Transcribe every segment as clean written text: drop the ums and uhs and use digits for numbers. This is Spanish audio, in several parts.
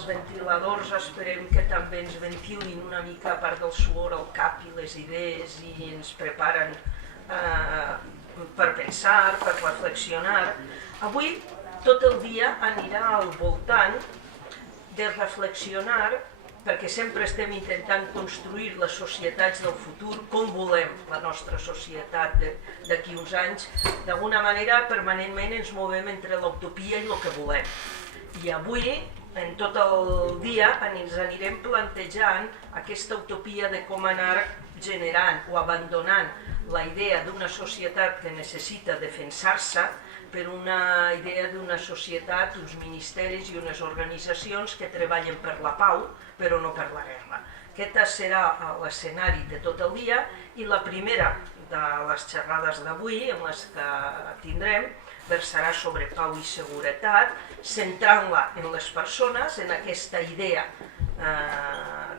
els ventiladors esperem que també ens ventilin una mica a part del suor al cap i les idees i ens preparen per pensar, per reflexionar. Avui tot el dia anirà al voltant de reflexionar, perquè sempre estem intentant construir les societats del futur, com volem la nostra societat d'aquí uns anys. D'alguna manera, permanentment ens movem entre l'utopia i el que volem. I avui, en tot el dia, ens anirem plantejant aquesta utopia de com anar generant o abandonant la idea d'una societat que necessita defensar-se per una idea d'una societat, uns ministeris i unes organitzacions que treballen per la pau, però no per la guerra. Aquest serà l'escenari de tot el dia i la primera de les xerrades d'avui, en les que tindrem, versarà sobre pau i seguretat, centrant-la en les persones, en aquesta idea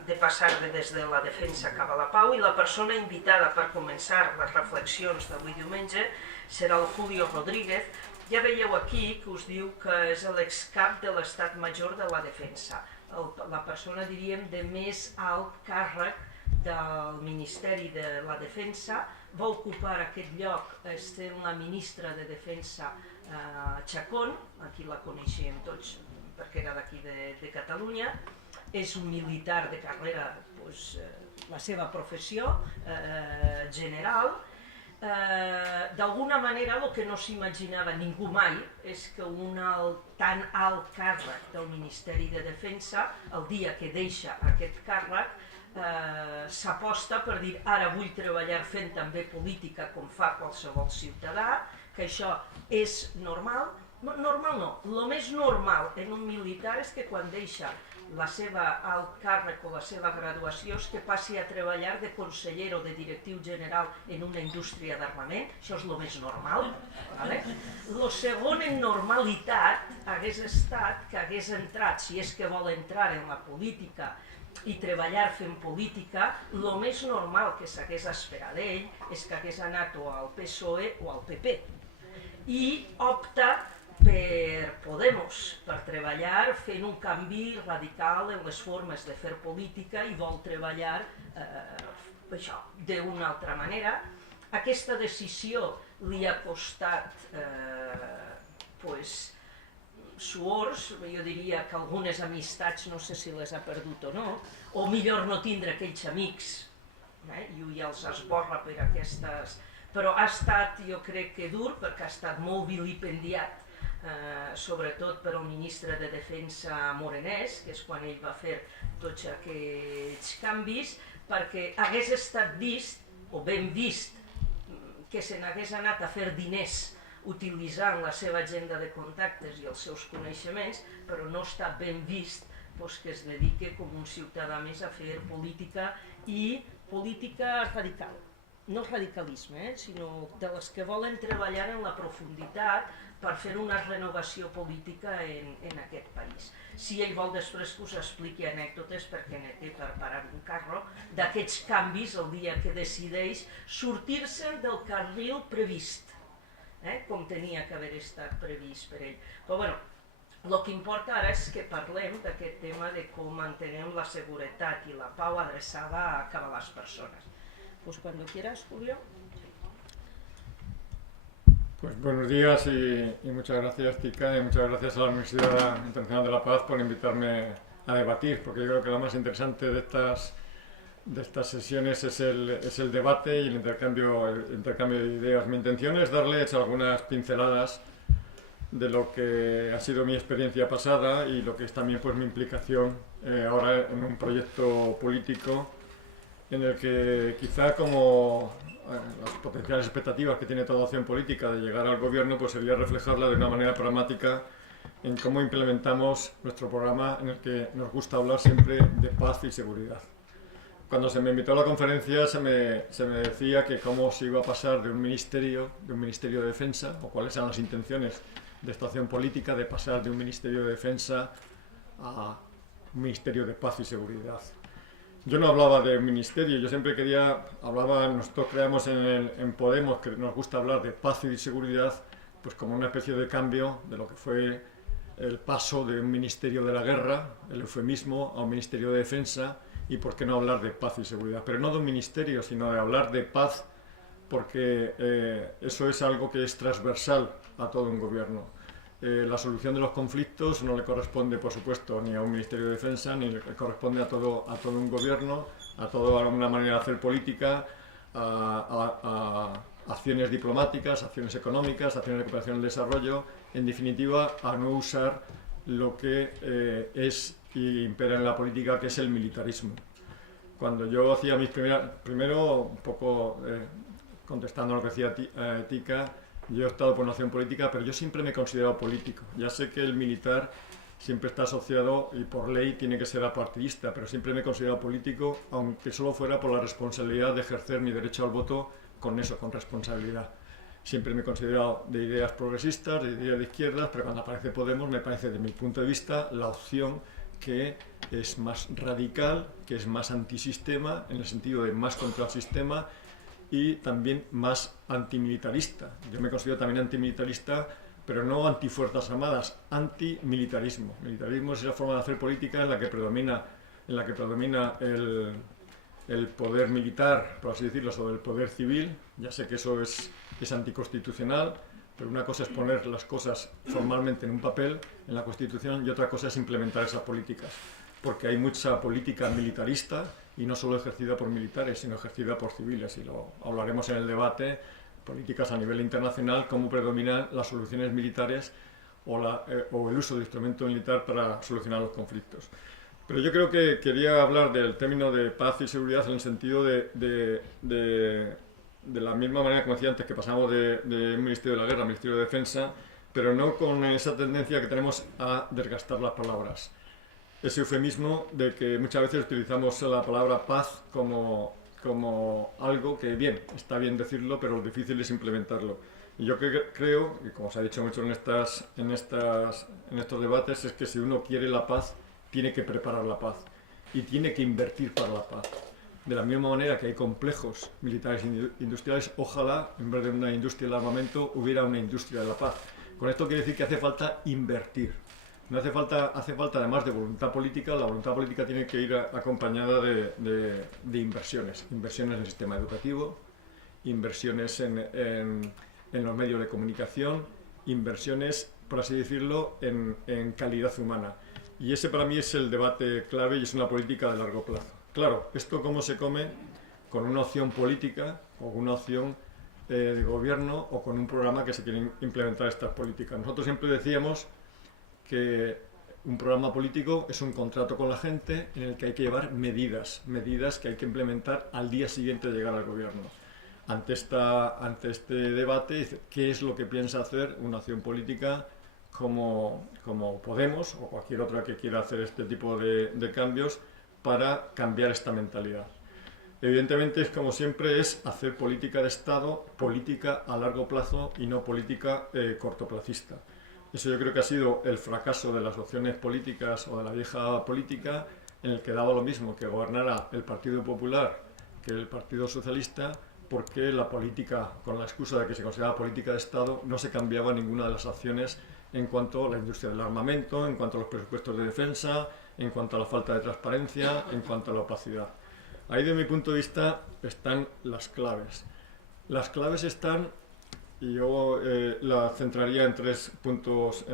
de passar des de la defensa cap a la pau, i la persona invitada per començar les reflexions d'avui diumenge serà el Julio Rodríguez. Ja veieu aquí que us diu que és l'excap de l'Estat Major de la Defensa, la persona, diríem, de més alt càrrec del Ministeri de la Defensa. Va ocupar aquest lloc sent la ministra de Defensa Chacón, aquí la coneixem tots perquè era d'aquí de Catalunya. És un militar de carrera, la seva professió general. D'alguna manera el que no s'imaginava ningú mai és que un tan alt càrrec del Ministeri de Defensa, el dia que deixa aquest càrrec, s'aposta per dir ara vull treballar fent també política com fa qualsevol ciutadà, que això és normal. Normal no, el més normal en un militar és que quan deixa la seva alt càrrec o la seva graduació és que passi a treballar de conseller o de directiu general en una indústria d'armament. Això és el més normal. El segon en normalitat hagués estat que hagués entrat, si és que vol entrar en la política i treballar fent política, el més normal que s'hagués esperat d'ell és que hagués anat o al PSOE o al PP. I opta per Podemos, per treballar fent un canvi radical en les formes de fer política i vol treballar d'una altra manera. Aquesta decisió li ha costat suors, jo diria que algunes amistats no sé si les ha perdut o no, o millor no tindre aquells amics, i ja els esborra per aquestes... Però ha estat, jo crec que dur, perquè ha estat molt vilipendiat, sobretot per al ministre de Defensa Morenès, que és quan ell va fer tots aquests canvis, perquè hagués estat vist, o ben vist, que se n'hagués anat a fer diners utilitzant la seva agenda de contactes i els seus coneixements, però no està ben vist que es dediqui com un ciutadà més a fer política i política radical. No radicalisme, sinó de les que volen treballar en la profunditat per fer una renovació política en aquest país. Si ell vol després que us expliqui anècdotes, perquè n'hi té per parar un carro, d'aquests canvis el dia que decideix sortir-se'n del carril previst, com tenia que haver estat previst per ell. Però bueno, el que importa ara és que parlem d'aquest tema de com entenem la seguretat i la pau adreçada a cap a les persones. Pues cuando quieras, Julio. Pues buenos días y muchas gracias, Tika, y muchas gracias a la Universidad Internacional de la Paz por invitarme a debatir, porque yo creo que lo más interesante de estas sesiones es el debate y el intercambio de ideas. Mi intención es darles algunas pinceladas de lo que ha sido mi experiencia pasada y lo que es también mi implicación ahora en un proyecto político en el que quizá como las potenciales expectativas que tiene toda acción política de llegar al gobierno, pues sería reflejarla de una manera pragmática en cómo implementamos nuestro programa en el que nos gusta hablar siempre de paz y seguridad. Cuando se me invitó a la conferencia se me decía que cómo se iba a pasar de un ministerio de defensa, o cuáles eran las intenciones de esta acción política de pasar de un ministerio de defensa a un ministerio de paz y seguridad. Yo no hablaba de ministerio, yo siempre nosotros creamos en Podemos, que nos gusta hablar de paz y de seguridad, pues como una especie de cambio de lo que fue el paso de un ministerio de la guerra, el eufemismo, a un ministerio de defensa, y por qué no hablar de paz y seguridad. Pero no de un ministerio, sino de hablar de paz, porque eso es algo que es transversal a todo un gobierno. La solución de los conflictos no le corresponde, por supuesto, ni a un ministerio de defensa, ni le corresponde a todo un gobierno, a toda una manera de hacer política, a acciones diplomáticas, acciones económicas, acciones de cooperación y desarrollo, en definitiva, a no usar lo que es y impera en la política, que es el militarismo. Cuando yo hacía mis primero un poco contestando a lo que decía Tika, yo he estado por una acción política, pero yo siempre me he considerado político. Ya sé que el militar siempre está asociado y por ley tiene que ser apartidista, pero siempre me he considerado político, aunque solo fuera por la responsabilidad de ejercer mi derecho al voto con eso, con responsabilidad. Siempre me he considerado de ideas progresistas, de ideas de izquierdas, pero cuando aparece Podemos me parece, desde mi punto de vista, la opción que es más radical, que es más antisistema, en el sentido de más contra el sistema, y también más antimilitarista. Yo me considero también antimilitarista, pero no antifuerzas armadas, antimilitarismo. Militarismo es la forma de hacer política en la que predomina el poder militar, por así decirlo, sobre el poder civil. Ya sé que eso es anticonstitucional, pero una cosa es poner las cosas formalmente en un papel, en la Constitución, y otra cosa es implementar esas políticas. Porque hay mucha política militarista, y no solo ejercida por militares, sino ejercida por civiles, y lo hablaremos en el debate, políticas a nivel internacional, cómo predominan las soluciones militares o el uso de instrumento militar para solucionar los conflictos. Pero yo creo que quería hablar del término de paz y seguridad en el sentido de la misma manera, como decía antes, que pasamos de un Ministerio de la Guerra al Ministerio de Defensa, pero no con esa tendencia que tenemos a desgastar las palabras. Ese eufemismo de que muchas veces utilizamos la palabra paz como algo que, bien, está bien decirlo, pero lo difícil es implementarlo. Y yo creo, y como se ha dicho mucho en estos debates, es que si uno quiere la paz, tiene que preparar la paz y tiene que invertir para la paz. De la misma manera que hay complejos militares industriales, ojalá, en vez de una industria del armamento, hubiera una industria de la paz. Con esto quiere decir que hace falta invertir. No hace falta, además de voluntad política, la voluntad política tiene que ir acompañada de inversiones. Inversiones en el sistema educativo, inversiones en los medios de comunicación, inversiones, por así decirlo, en calidad humana. Y ese para mí es el debate clave y es una política de largo plazo. Claro, esto cómo se come con una opción política o una opción de gobierno o con un programa que se quieren implementar estas políticas. Nosotros siempre decíamos que un programa político es un contrato con la gente en el que hay que llevar medidas que hay que implementar al día siguiente de llegar al gobierno. Ante este debate, ¿qué es lo que piensa hacer una acción política como Podemos o cualquier otra que quiera hacer este tipo de cambios para cambiar esta mentalidad? Evidentemente, como siempre, es hacer política de Estado, política a largo plazo y no política cortoplacista. Eso yo creo que ha sido el fracaso de las opciones políticas o de la vieja política, en el que daba lo mismo que gobernara el Partido Popular que el Partido Socialista, porque la política, con la excusa de que se consideraba política de Estado, no se cambiaba ninguna de las acciones en cuanto a la industria del armamento, en cuanto a los presupuestos de defensa, en cuanto a la falta de transparencia, en cuanto a la opacidad. Ahí, de mi punto de vista, están las claves. Las claves están, y yo la centraría en tres puntos.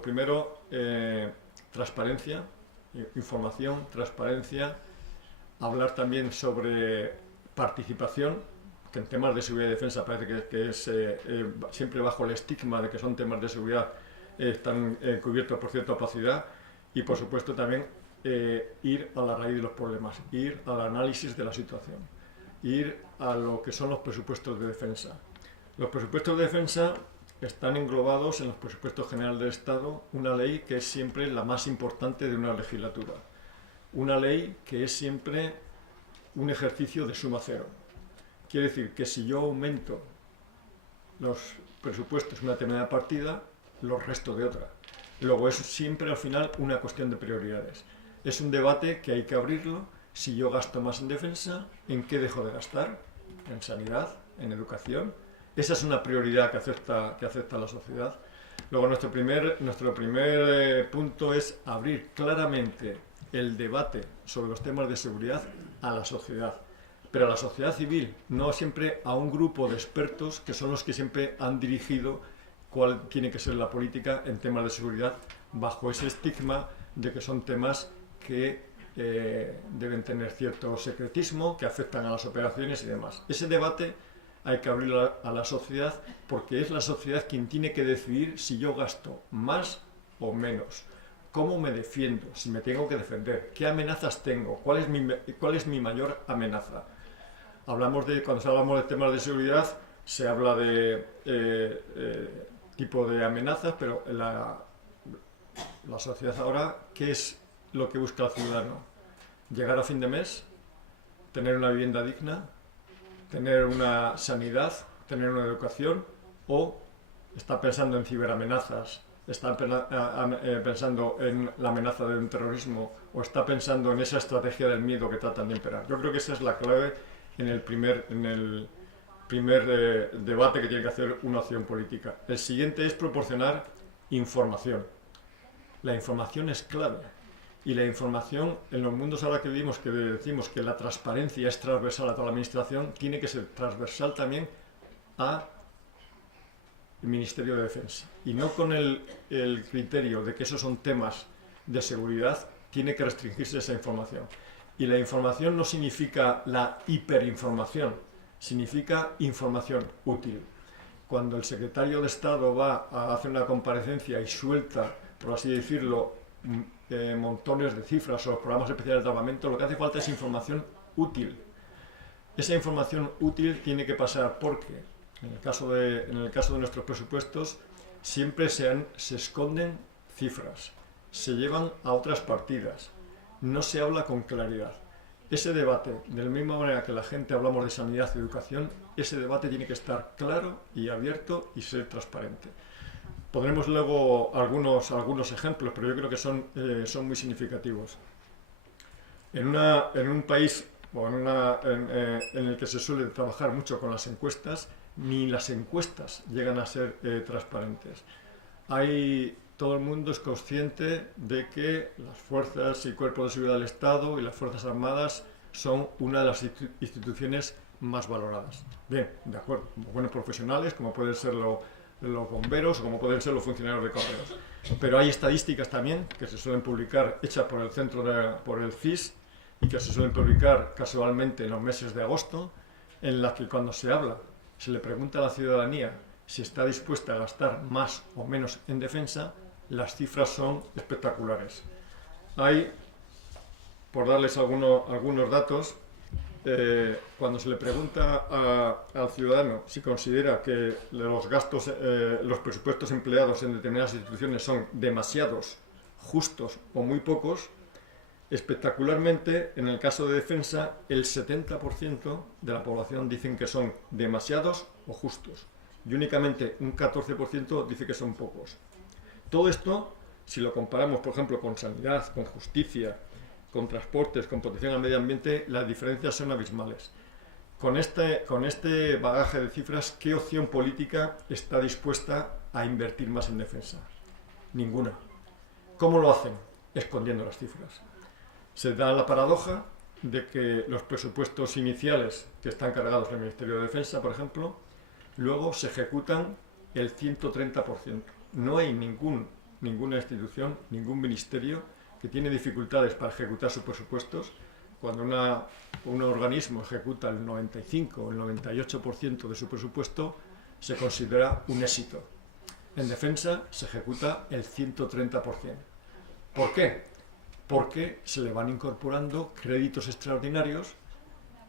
Primero, transparencia, información, transparencia. Hablar también sobre participación, que en temas de seguridad y defensa parece que es siempre bajo el estigma de que son temas de seguridad, están cubiertos por cierta opacidad. Y por supuesto también ir a la raíz de los problemas, ir al análisis de la situación, ir a lo que son los presupuestos de defensa. Los presupuestos de defensa están englobados en los presupuestos generales del Estado, una ley que es siempre la más importante de una legislatura, una ley que es siempre un ejercicio de suma cero. Quiere decir que si yo aumento los presupuestos en una determinada partida, los resto de otra. Luego es siempre al final una cuestión de prioridades. Es un debate que hay que abrirlo. Si yo gasto más en defensa, ¿en qué dejo de gastar? En sanidad, en educación. Esa es una prioridad que acepta la sociedad. Luego nuestro primer punto es abrir claramente el debate sobre los temas de seguridad a la sociedad, pero a la sociedad civil, no siempre a un grupo de expertos que son los que siempre han dirigido cuál tiene que ser la política en temas de seguridad, bajo ese estigma de que son temas que deben tener cierto secretismo, que afectan a las operaciones y demás. Ese debate hay que abrirlo a la sociedad, porque es la sociedad quien tiene que decidir si yo gasto más o menos, cómo me defiendo, si me tengo que defender, qué amenazas tengo, cuál es mi mayor amenaza. Cuando hablamos de temas de seguridad, se habla de tipo de amenazas, pero la sociedad ahora, ¿qué es lo que busca el ciudadano? Llegar a fin de mes, tener una vivienda digna, tener una sanidad, tener una educación, o está pensando en ciberamenazas, está pensando en la amenaza de un terrorismo, o está pensando en esa estrategia del miedo que tratan de imperar. Yo creo que esa es la clave en el primer debate que tiene que hacer una opción política. El siguiente es proporcionar información. La información es clave. Y la información, en los mundos ahora que vivimos, que decimos que la transparencia es transversal a toda la administración, tiene que ser transversal también al Ministerio de Defensa. Y no con el criterio de que esos son temas de seguridad, tiene que restringirse esa información. Y la información no significa la hiperinformación, significa información útil. Cuando el secretario de Estado va a hacer una comparecencia y suelta, por así decirlo, montones de cifras o los programas especiales de armamento, lo que hace falta es información útil. Esa información útil tiene que pasar porque, en el caso de nuestros presupuestos, siempre se esconden cifras, se llevan a otras partidas, no se habla con claridad. Ese debate, de la misma manera que la gente hablamos de sanidad y educación, ese debate tiene que estar claro y abierto y ser transparente. Pondremos luego algunos ejemplos, pero yo creo que son muy significativos. En un país en el que se suele trabajar mucho con las encuestas, ni las encuestas llegan a ser transparentes. Todo el mundo es consciente de que las fuerzas y cuerpos de seguridad del Estado y las Fuerzas Armadas son una de las instituciones más valoradas. Bien, de acuerdo, como buenos profesionales, como pueden ser los bomberos o como pueden ser los funcionarios de correos. Pero hay estadísticas también que se suelen publicar, hechas por el CIS, y que se suelen publicar casualmente en los meses de agosto, en las que cuando se le pregunta a la ciudadanía si está dispuesta a gastar más o menos en defensa, las cifras son espectaculares. Por darles algunos datos, cuando se le pregunta al ciudadano si considera que los presupuestos empleados en determinadas instituciones son demasiados, justos o muy pocos, espectacularmente, en el caso de defensa, el 70% de la población dicen que son demasiados o justos, y únicamente un 14% dice que son pocos. Todo esto, si lo comparamos, por ejemplo, con sanidad, con justicia, con transportes, con protección al medio ambiente, las diferencias son abismales. Con este bagaje de cifras, ¿qué opción política está dispuesta a invertir más en defensa? Ninguna. ¿Cómo lo hacen? Escondiendo las cifras. Se da la paradoja de que los presupuestos iniciales que están cargados en el Ministerio de Defensa, por ejemplo, luego se ejecutan el 130%. No hay ninguna institución, ningún ministerio que tiene dificultades para ejecutar sus presupuestos. Cuando un organismo ejecuta el 95 o el 98% de su presupuesto, se considera un éxito. En defensa se ejecuta el 130%. ¿Por qué? Porque se le van incorporando créditos extraordinarios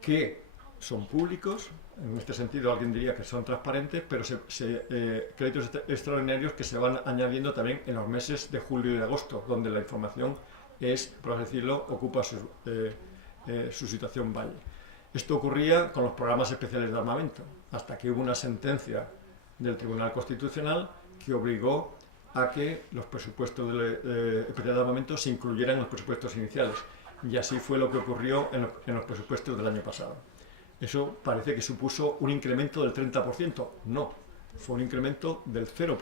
que son públicos. En este sentido alguien diría que son transparentes, pero créditos extraordinarios que se van añadiendo también en los meses de julio y de agosto, donde la información por así decirlo, ocupa su situación valle. Esto ocurría con los programas especiales de armamento, hasta que hubo una sentencia del Tribunal Constitucional que obligó a que los presupuestos especiales de armamento se incluyeran en los presupuestos iniciales. Y así fue lo que ocurrió en los presupuestos del año pasado. Eso parece que supuso un incremento del 30%. No, fue un incremento del 0%.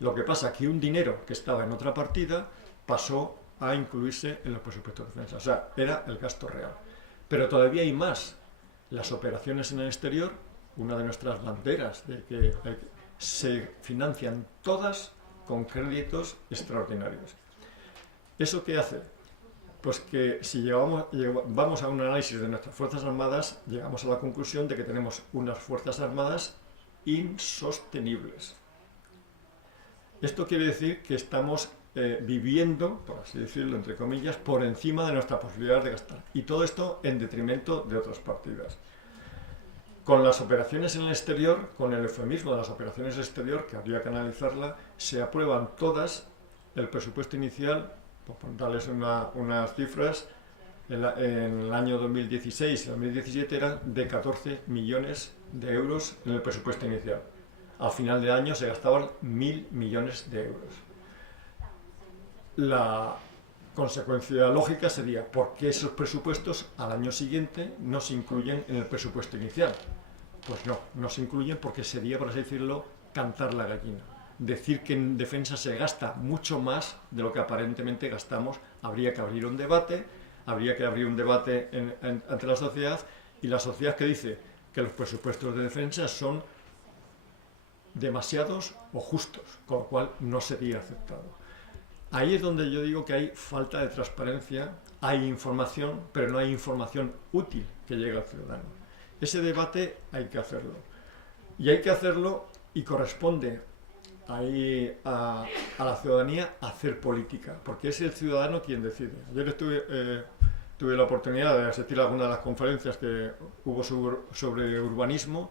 Lo que pasa es que un dinero que estaba en otra partida pasó a incluirse en los presupuestos de defensa. O sea, era el gasto real. Pero todavía hay más. Las operaciones en el exterior, una de nuestras banderas, de que se financian todas con créditos extraordinarios. ¿Eso qué hace? Pues que si vamos a un análisis de nuestras Fuerzas Armadas, llegamos a la conclusión de que tenemos unas Fuerzas Armadas insostenibles. Esto quiere decir que estamos viviendo, por así decirlo, entre comillas, por encima de nuestra posibilidad de gastar. Y todo esto en detrimento de otras partidas. Con las operaciones en el exterior, con el eufemismo de las operaciones exterior, que habría que analizarla, se aprueban todas el presupuesto inicial, por darles unas cifras, en el año 2016 y 2017 eran de 14 millones de euros en el presupuesto inicial. Al final de año se gastaban 1.000 millones de euros. La consecuencia lógica sería ¿por qué esos presupuestos al año siguiente no se incluyen en el presupuesto inicial? Pues no se incluyen porque sería, por así decirlo, cantar la gallina. Decir que en defensa se gasta mucho más de lo que aparentemente gastamos. Habría que abrir un debate ante la sociedad, y la sociedad que dice que los presupuestos de defensa son demasiados o justos, con lo cual no sería aceptado. Ahí es donde yo digo que hay falta de transparencia, hay información, pero no hay información útil que llegue al ciudadano. Ese debate hay que hacerlo. Y hay que hacerlo y corresponde ahí a la ciudadanía hacer política, porque es el ciudadano quien decide. Ayer tuve la oportunidad de asistir a alguna de las conferencias que hubo sobre urbanismo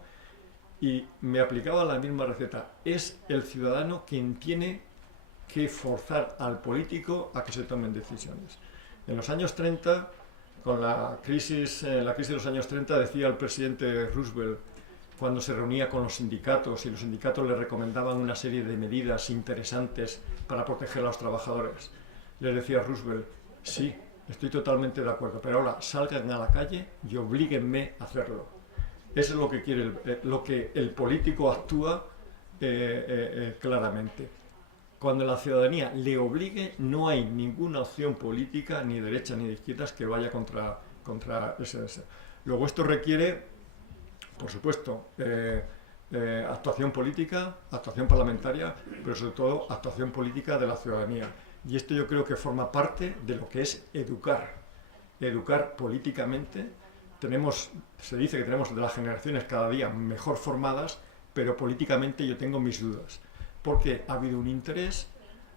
y me aplicaba la misma receta. Es el ciudadano quien tiene que forzar al político a que se tomen decisiones. En los años 30, con la crisis de los años 30, decía el presidente Roosevelt, cuando se reunía con los sindicatos y los sindicatos le recomendaban una serie de medidas interesantes para proteger a los trabajadores, les decía Roosevelt, sí, estoy totalmente de acuerdo, pero ahora salgan a la calle y oblíguenme a hacerlo. Eso es lo que quiere, lo que el político actúa claramente. Cuando la ciudadanía le obligue, no hay ninguna opción política, ni de derecha ni de izquierdas, que vaya contra ese. Luego esto requiere, por supuesto, actuación política, actuación parlamentaria, pero sobre todo actuación política de la ciudadanía. Y esto yo creo que forma parte de lo que es educar políticamente. Se dice que tenemos de las generaciones cada día mejor formadas, pero políticamente yo tengo mis dudas. Porque ha habido un interés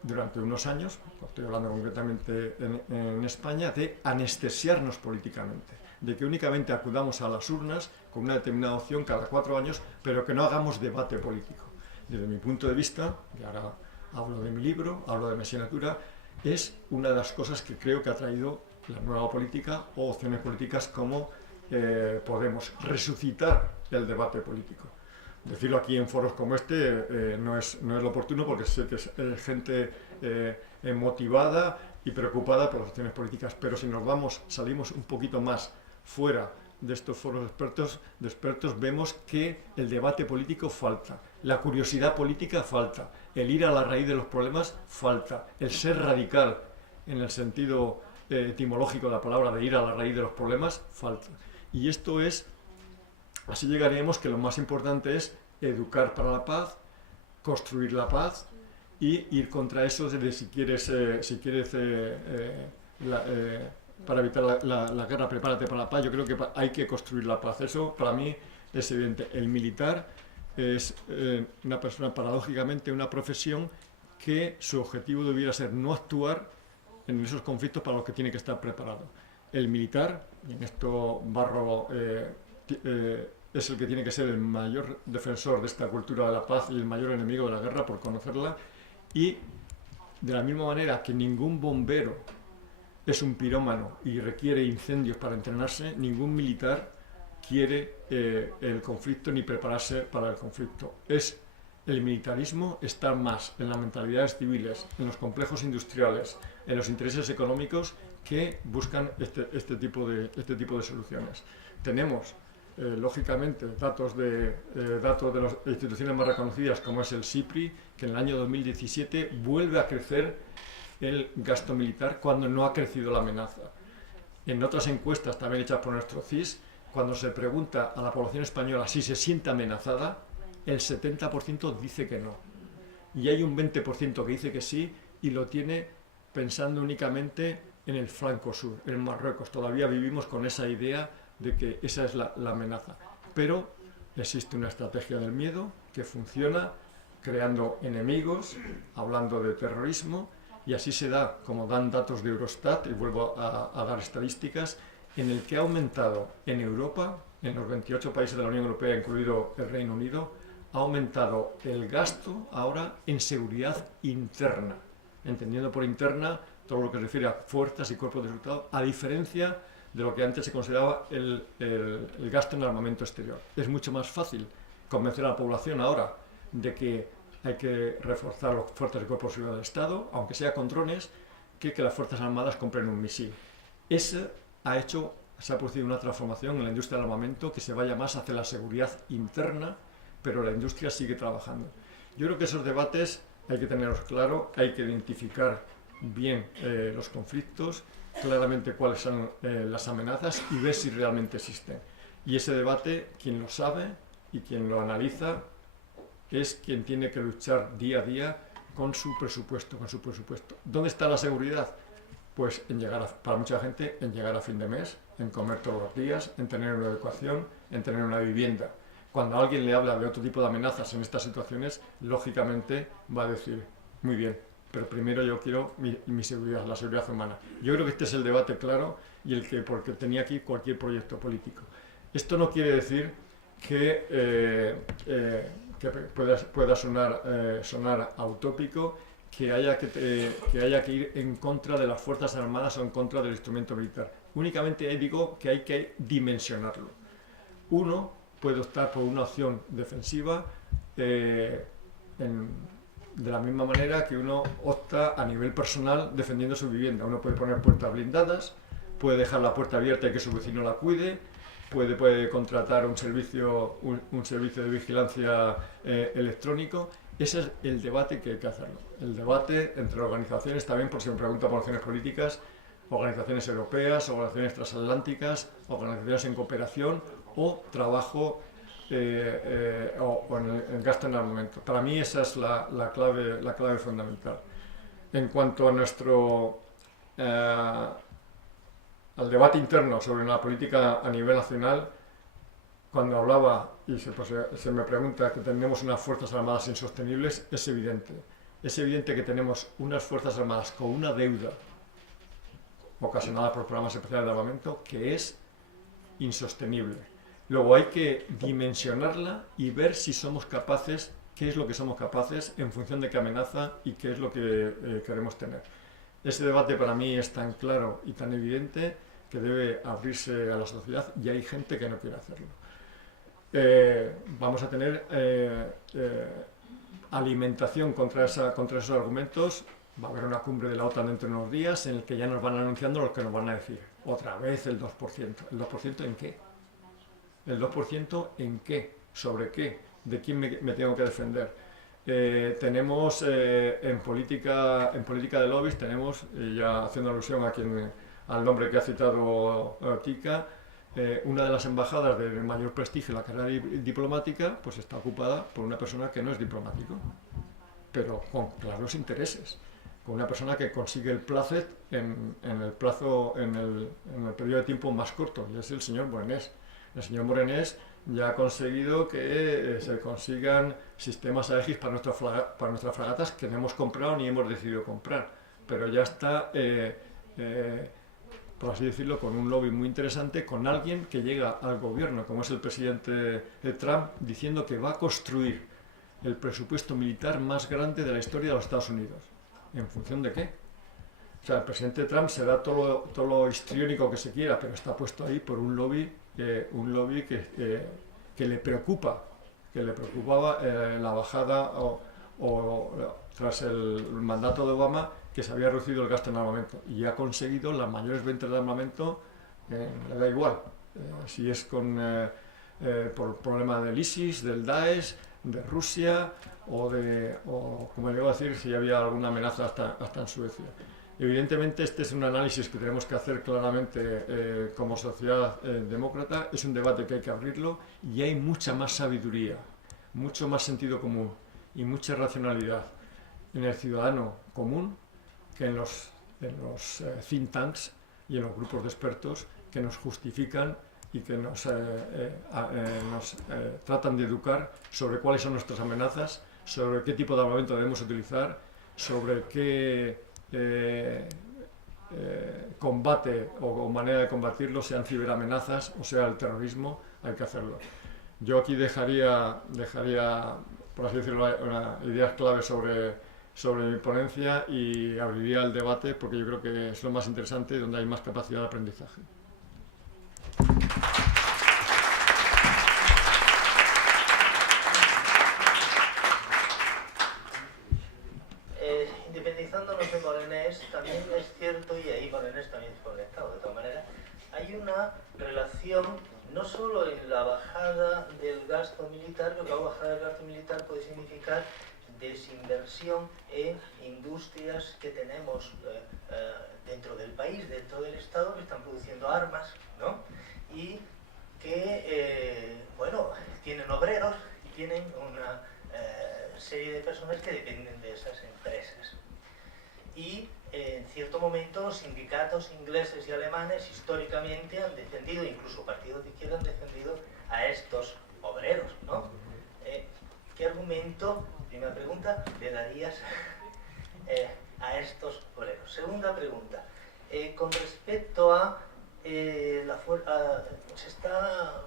durante unos años, estoy hablando concretamente en España, de anestesiarnos políticamente, de que únicamente acudamos a las urnas con una determinada opción cada 4 años, pero que no hagamos debate político. Desde mi punto de vista, y ahora hablo de mi libro, hablo de mi asignatura, es una de las cosas que creo que ha traído la nueva política o opciones políticas como Podemos, resucitar el debate político. Decirlo aquí en foros como este no es lo oportuno, porque sé que es gente motivada y preocupada por las opciones políticas, pero si salimos un poquito más fuera de estos foros de expertos, vemos que el debate político falta, la curiosidad política falta, el ir a la raíz de los problemas falta, el ser radical en el sentido etimológico de la palabra de ir a la raíz de los problemas falta. Y esto así llegaríamos que lo más importante es educar para la paz, construir la paz y ir contra eso de si quieres para evitar la guerra, prepárate para la paz. Yo creo que hay que construir la paz. Eso para mí es evidente. El militar es una persona, paradójicamente, una profesión que su objetivo debiera ser no actuar en esos conflictos para los que tiene que estar preparado. El militar, y en esto Barro es el que tiene que ser el mayor defensor de esta cultura de la paz y el mayor enemigo de la guerra por conocerla, y de la misma manera que ningún bombero es un pirómano y requiere incendios para entrenarse, ningún militar quiere el conflicto ni prepararse para el conflicto. El militarismo está más en las mentalidades civiles, en los complejos industriales, en los intereses económicos que buscan este tipo de soluciones. Tenemos lógicamente, datos de las instituciones más reconocidas, como es el SIPRI, que en el año 2017 vuelve a crecer el gasto militar cuando no ha crecido la amenaza. En otras encuestas, también hechas por nuestro CIS, cuando se pregunta a la población española si se siente amenazada, el 70% dice que no. Y hay un 20% que dice que sí, y lo tiene pensando únicamente en el flanco sur, en Marruecos. Todavía vivimos con esa idea de que esa es la amenaza. Pero existe una estrategia del miedo que funciona creando enemigos, hablando de terrorismo, y así se da, como dan datos de Eurostat, y vuelvo a dar estadísticas, en el que ha aumentado en Europa, en los 28 países de la Unión Europea, incluido el Reino Unido, ha aumentado el gasto ahora en seguridad interna, entendiendo por interna todo lo que se refiere a fuerzas y cuerpos de resultado, a diferencia de lo que antes se consideraba el gasto en armamento exterior. Es mucho más fácil convencer a la población ahora de que hay que reforzar las fuerzas y cuerpos de seguridad del Estado, aunque sea con drones, que las Fuerzas Armadas compren un misil. Se ha producido una transformación en la industria del armamento que se vaya más hacia la seguridad interna, pero la industria sigue trabajando. Yo creo que esos debates hay que tenerlos claro, hay que identificar bien los conflictos, claramente cuáles son las amenazas y ver si realmente existen. Y ese debate, quien lo sabe y quien lo analiza, es quien tiene que luchar día a día con su presupuesto, ¿Dónde está la seguridad? Pues para mucha gente, en llegar a fin de mes, en comer todos los días, en tener una educación, en tener una vivienda. Cuando alguien le habla de otro tipo de amenazas en estas situaciones, lógicamente va a decir, muy bien, pero primero yo quiero mi seguridad, la seguridad humana. Yo creo que este es el debate claro y porque tenía aquí cualquier proyecto político. Esto no quiere decir que pueda sonar utópico, que haya que ir en contra de las Fuerzas Armadas o en contra del instrumento militar. Únicamente digo que hay que dimensionarlo. Uno puede optar por una opción defensiva de la misma manera que uno opta a nivel personal defendiendo su vivienda. Uno puede poner puertas blindadas, puede dejar la puerta abierta y que su vecino la cuide, puede contratar un servicio de vigilancia electrónico. Ese es el debate que hay que hacerlo. El debate entre organizaciones, también por si me preguntan por opciones políticas, organizaciones europeas, organizaciones transatlánticas, organizaciones en cooperación o trabajo o en el gasto en armamento. Para mí esa es la clave fundamental. En cuanto a al debate interno sobre la política a nivel nacional, cuando hablaba y se me pregunta que tenemos unas Fuerzas Armadas insostenibles, es evidente. Es evidente que tenemos unas Fuerzas Armadas con una deuda ocasionada por programas especiales de armamento que es insostenible. Luego hay que dimensionarla y ver si somos capaces, qué es lo que somos capaces en función de qué amenaza y qué es lo que queremos tener. Ese debate para mí es tan claro y tan evidente que debe abrirse a la sociedad y hay gente que no quiere hacerlo. Vamos a tener alimentación contra esos argumentos. Va a haber una cumbre de la OTAN dentro de unos días en el que ya nos van anunciando lo que nos van a decir. Otra vez el 2%. ¿El 2% en qué? ¿El 2% en qué? ¿Sobre qué? ¿De quién me tengo que defender? Tenemos en política de lobbies, tenemos, ya haciendo alusión al nombre que ha citado Kika, una de las embajadas de mayor prestigio en la carrera diplomática, pues está ocupada por una persona que no es diplomático, pero con claros intereses, con una persona que consigue el placet en el periodo de tiempo más corto, y es el señor Morenés. El señor Morenés ya ha conseguido que se consigan sistemas Aegis para nuestras fragatas que no hemos comprado ni hemos decidido comprar, pero ya está, por así decirlo, con un lobby muy interesante, con alguien que llega al gobierno, como es el presidente Trump, diciendo que va a construir el presupuesto militar más grande de la historia de los Estados Unidos. ¿En función de qué? O sea, el presidente Trump se da todo lo histriónico que se quiera, pero está puesto ahí por un lobby que le preocupaba la bajada o tras el mandato de Obama, que se había reducido el gasto en armamento y ha conseguido las mayores ventas de armamento, le da igual si es con por el problema del ISIS, del Daesh, de Rusia o como le iba a decir, si había alguna amenaza hasta en Suecia. Evidentemente este es un análisis que tenemos que hacer claramente como sociedad demócrata, es un debate que hay que abrirlo y hay mucha más sabiduría, mucho más sentido común y mucha racionalidad en el ciudadano común que en los think tanks y en los grupos de expertos que nos justifican y que nos tratan de educar sobre cuáles son nuestras amenazas, sobre qué tipo de armamento debemos utilizar, sobre qué combate o manera de combatirlo, sean ciberamenazas o sea el terrorismo, hay que hacerlo. Yo aquí dejaría por así decirlo, ideas claves sobre mi ponencia y abriría el debate porque yo creo que es lo más interesante y donde hay más capacidad de aprendizaje. Independizándonos de Morenés, también es cierto, y ahí Morenés también es conectado de todas maneras, hay una relación no solo en la bajada del gasto militar, porque la bajada del gasto militar puede significar desinversión en industrias que tenemos dentro del país, dentro del Estado, que están produciendo armas, ¿no? Y que, bueno, tienen obreros y tienen una serie de personas que dependen de esas empresas. Y en cierto momento los sindicatos ingleses y alemanes históricamente han defendido, incluso partidos de izquierda han defendido a estos obreros, ¿no? ¿Qué argumento, primera pregunta, le darías a estos obreros? Segunda pregunta, con respecto a la fuerza, se está,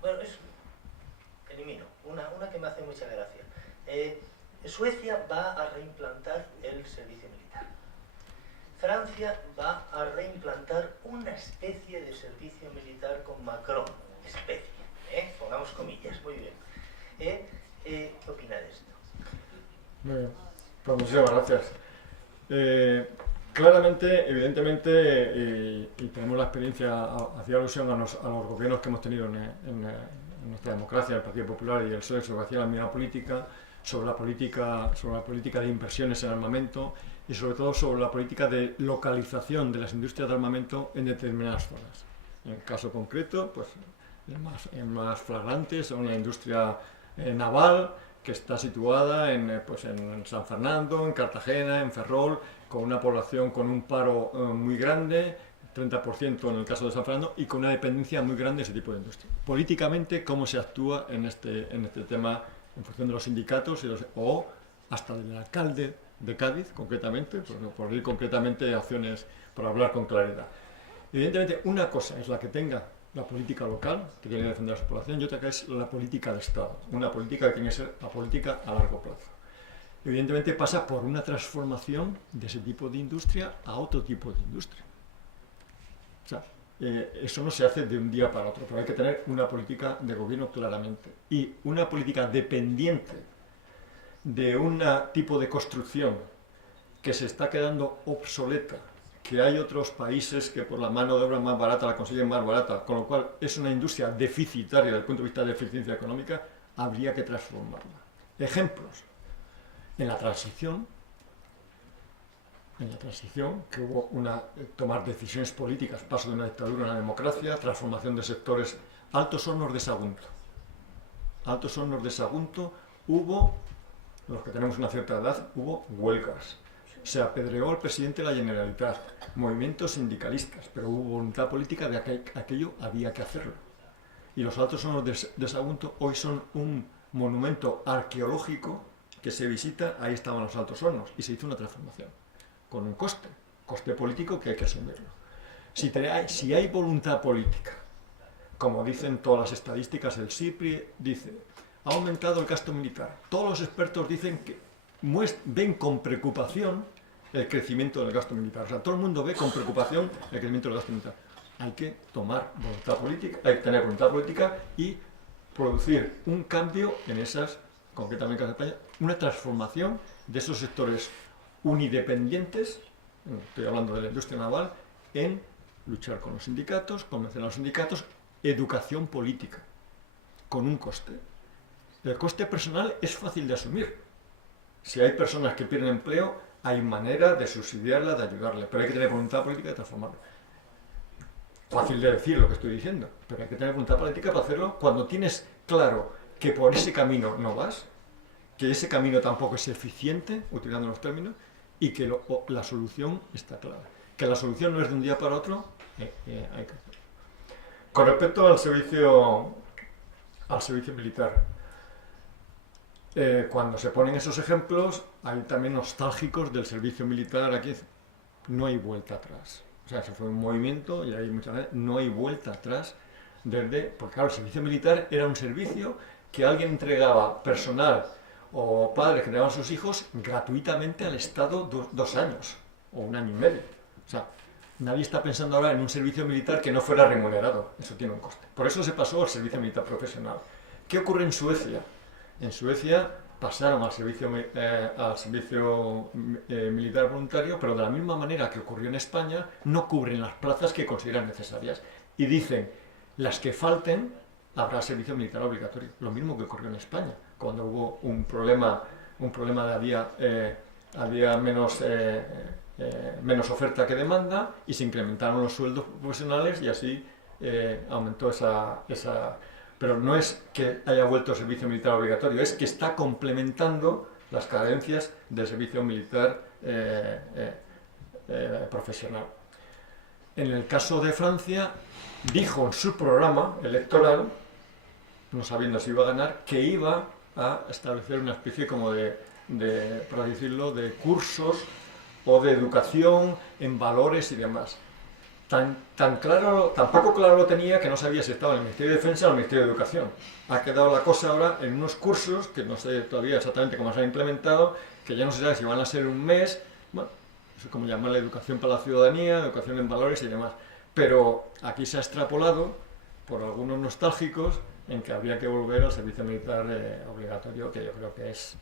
bueno, elimino, una que me hace mucha gracia. Suecia va a reimplantar el servicio militar. Francia va a reimplantar una especie de servicio militar con Macron, especie, pongamos comillas, muy bien. ¿Qué opina de esto? Muy bien, pues muchísimas gracias. Claramente, evidentemente, y tenemos la experiencia, hacía alusión a los gobiernos que hemos tenido en nuestra democracia, el Partido Popular y el PSOE, sobre hacía la misma política, sobre la política de inversiones en armamento y sobre todo sobre la política de localización de las industrias de armamento en determinadas zonas. En el caso concreto, pues el más flagrante son la industria naval, que está situada en San Fernando, en Cartagena, en Ferrol, con una población con un paro muy grande, 30% en el caso de San Fernando, y con una dependencia muy grande de ese tipo de industria. Políticamente, ¿cómo se actúa en este tema en función de los sindicatos o hasta del alcalde de Cádiz, concretamente, por ir concretamente a acciones, por hablar con claridad? Evidentemente, una cosa es la que tenga la política local, que tiene que defender a su población, y otra que es la política de Estado, una política que tiene que ser la política a largo plazo. Evidentemente pasa por una transformación de ese tipo de industria a otro tipo de industria. O sea, eso no se hace de un día para otro, pero hay que tener una política de gobierno claramente. Y una política dependiente de un tipo de construcción que se está quedando obsoleta, que hay otros países que por la mano de obra más barata la consiguen más barata, con lo cual es una industria deficitaria desde el punto de vista de eficiencia económica, habría que transformarla. Ejemplos. En la transición, que hubo tomar decisiones políticas, paso de una dictadura a una democracia, transformación de sectores, Altos Hornos de Sagunto. Altos Hornos de Sagunto hubo, los que tenemos una cierta edad, hubo huelgas. Se apedreó al presidente de la Generalitat, movimientos sindicalistas, pero hubo voluntad política de que aquello había que hacerlo. Y los Altos Hornos de Sagunto hoy son un monumento arqueológico que se visita, ahí estaban los Altos Hornos, y se hizo una transformación, con un coste político que hay que asumirlo. Si hay voluntad política, como dicen todas las estadísticas, el SIPRI dice, ha aumentado el gasto militar. Todos los expertos dicen que ven con preocupación el crecimiento del gasto militar. O sea, todo el mundo ve con preocupación el crecimiento del gasto militar. Hay que tomar voluntad política, hay que tener voluntad política y producir un cambio en esas, concretamente en España, una transformación de esos sectores unidependientes, estoy hablando de la industria naval, en luchar con los sindicatos, convencer a los sindicatos, educación política. con un coste. El coste personal es fácil de asumir. Si hay personas que pierden empleo, hay manera de subsidiarla, de ayudarle, pero hay que tener voluntad política de transformarlo. Fácil de decir lo que estoy diciendo, pero hay que tener voluntad política para hacerlo cuando tienes claro que por ese camino no vas, que ese camino tampoco es eficiente, utilizando los términos, y que la solución está clara. Que la solución no es de un día para otro, hay que hacerlo. Con respecto al servicio militar, cuando se ponen esos ejemplos, hay también nostálgicos del servicio militar. Aquí no hay vuelta atrás. O sea, eso fue un movimiento y hay muchas veces no hay vuelta atrás porque claro, el servicio militar era un servicio que alguien entregaba personal o padres que entregaban a sus hijos gratuitamente al Estado 2 años o 1 año y medio. O sea, nadie está pensando ahora en un servicio militar que no fuera remunerado. Eso tiene un coste. Por eso se pasó al servicio militar profesional. ¿Qué ocurre en Suecia? En Suecia pasaron al servicio militar voluntario, pero de la misma manera que ocurrió en España, no cubren las plazas que consideran necesarias. Y dicen, las que falten, habrá servicio militar obligatorio. Lo mismo que ocurrió en España, cuando hubo un problema de había menos oferta que demanda y se incrementaron los sueldos profesionales y así aumentó esa. Pero no es que haya vuelto el servicio militar obligatorio, es que está complementando las carencias del servicio militar profesional. En el caso de Francia, dijo en su programa electoral, no sabiendo si iba a ganar, que iba a establecer una especie como por así decirlo, de cursos o de educación en valores y demás. Tan poco claro lo tenía que no sabía si estaba en el Ministerio de Defensa o en el Ministerio de Educación. Ha quedado la cosa ahora en unos cursos que no sé todavía exactamente cómo se han implementado, que ya no se sabe si van a ser un mes, bueno, eso es como llamar la educación para la ciudadanía, educación en valores y demás. Pero aquí se ha extrapolado, por algunos nostálgicos, en que habría que volver al servicio militar obligatorio, que yo creo que es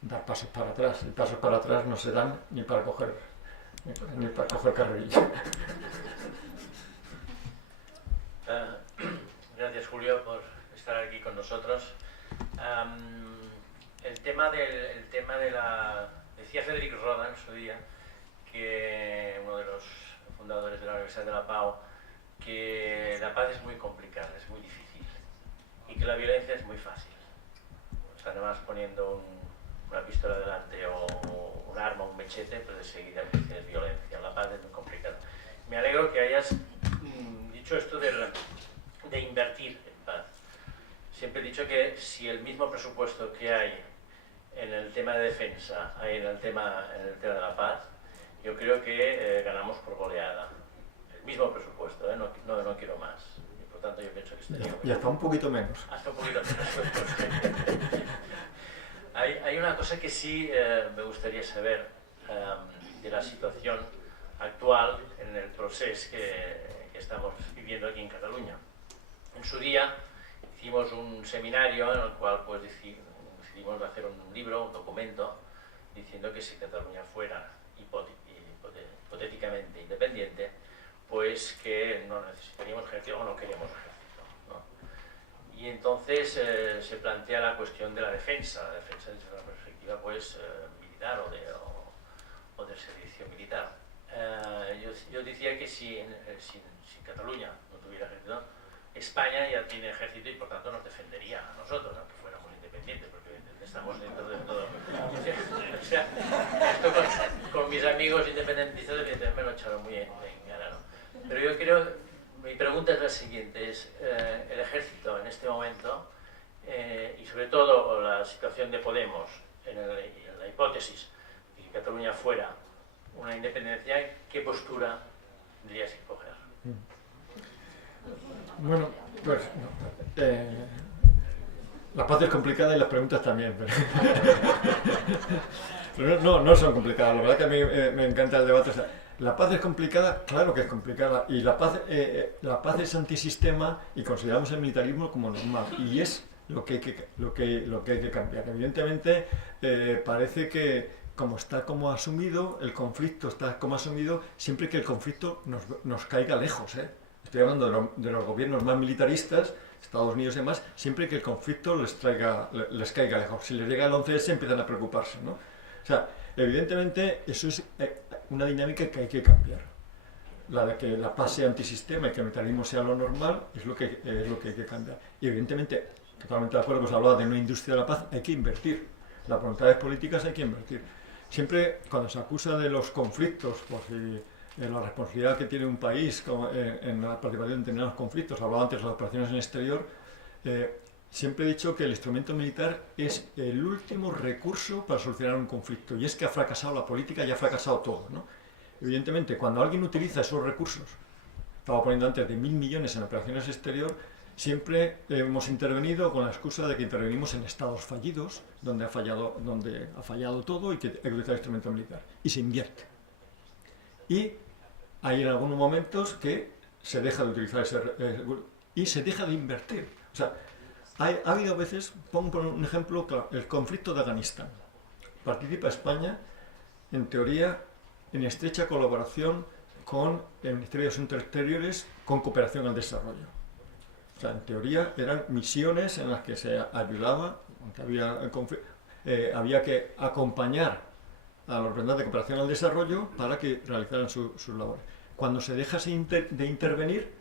dar pasos para atrás. Y pasos para atrás no se dan ni para coger carrerilla. Gracias, Julio, por estar aquí con nosotros. El tema de la... Decía Frederic Roda en su día, que uno de los fundadores de la Universidad de la Pau, que la paz es muy complicada, es muy difícil, y que la violencia es muy fácil. O sea, nada más poniendo una pistola delante o un arma, un machete, pues enseguida tienes violencia. La paz es muy complicada. Me alegro que hayas dicho esto de invertir en paz. Siempre he dicho que si el mismo presupuesto que hay en el tema de defensa hay en el tema de la paz, yo creo que ganamos por goleada. El mismo presupuesto, no quiero más. Y por tanto yo pienso que estaría... Y hasta un poquito menos. Hasta un poquito menos. Hay una cosa que sí me gustaría saber de la situación actual en el proceso que estamos viviendo aquí en Cataluña. En su día hicimos un seminario en el cual pues, decidimos hacer un libro, un documento, diciendo que si Cataluña fuera hipotéticamente independiente, pues que no necesitaríamos ejército o no queríamos ejército, ¿no? Y entonces se plantea la cuestión de la defensa desde una perspectiva pues, militar o del servicio militar. Yo decía que si Cataluña no tuviera ejército, España ya tiene ejército y por tanto nos defendería a nosotros, aunque fuéramos independientes, porque estamos dentro de todo. O sea, esto con mis amigos independentistas me lo echaron muy en cara, ¿no? Pero yo creo, mi pregunta es la siguiente, es el ejército en este momento y sobre todo la situación de Podemos en la hipótesis de que Cataluña fuera una independencia, ¿qué postura tendrías que coger? Bueno, pues la paz es complicada y las preguntas también, pero no son complicadas. La verdad que a mí me encanta el debate. O sea, la paz es complicada, claro que es complicada, y la paz es antisistema y consideramos el militarismo como normal, y es lo que hay que cambiar. Evidentemente parece que como está como asumido, el conflicto está como asumido, siempre que el conflicto nos caiga lejos, estoy hablando de los gobiernos más militaristas, Estados Unidos y demás, siempre que el conflicto les caiga lejos. Si les llega el 11S empiezan a preocuparse, ¿no? O sea, evidentemente eso es una dinámica que hay que cambiar. La de que la paz sea antisistema y que el militarismo sea lo normal es lo que hay que cambiar. Y evidentemente, totalmente de acuerdo, pues hablaba de una industria de la paz, hay que invertir. Las voluntades políticas hay que invertir. Siempre cuando se acusa de los conflictos, por si la responsabilidad que tiene un país en la participación en determinados conflictos, hablaba antes de las operaciones en el exterior, siempre he dicho que el instrumento militar es el último recurso para solucionar un conflicto, y es que ha fracasado la política y ha fracasado todo, ¿no? Evidentemente, cuando alguien utiliza esos recursos, estaba poniendo antes de 1.000 millones en operaciones exterior, siempre hemos intervenido con la excusa de que intervenimos en estados fallidos, donde ha fallado todo y que hay que utilizar el instrumento militar, y se invierte. Y hay en algunos momentos que se deja de utilizar y se deja de invertir. O sea, ha habido veces, pongo por un ejemplo, claro, el conflicto de Afganistán. Participa España, en teoría, en estrecha colaboración con el Ministerio de Asuntos Exteriores, con cooperación al desarrollo. O sea, en teoría eran misiones en las que se ayudaba, aunque había que acompañar a los representantes de cooperación al desarrollo para que realizaran sus labores. Cuando se deja de intervenir,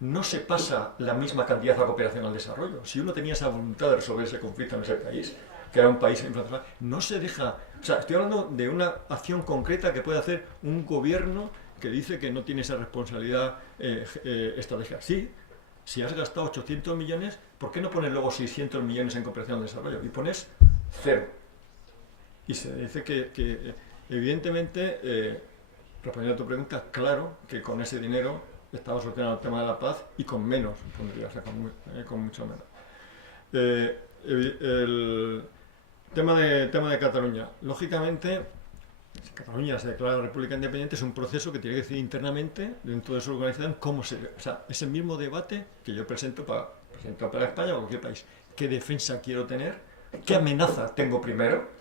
no se pasa la misma cantidad a cooperación al desarrollo. Si uno tenía esa voluntad de resolver ese conflicto en ese país, que era un país infraestructural, no se deja... O sea, estoy hablando de una acción concreta que puede hacer un gobierno que dice que no tiene esa responsabilidad estratégica. Sí, si has gastado 800 millones, ¿por qué no pones luego 600 millones en cooperación al desarrollo? Y pones cero. Y se dice que evidentemente, respondiendo a tu pregunta, claro que con ese dinero estamos solucionando el tema de la paz y con menos, pondría, o sea, con mucho menos. El tema de Cataluña. Lógicamente, si Cataluña se declara República Independiente, es un proceso que tiene que decidir internamente, dentro de su organización, cómo se... O sea, es el mismo debate que yo presento para España o cualquier país. ¿Qué defensa quiero tener? ¿Qué amenaza tengo primero?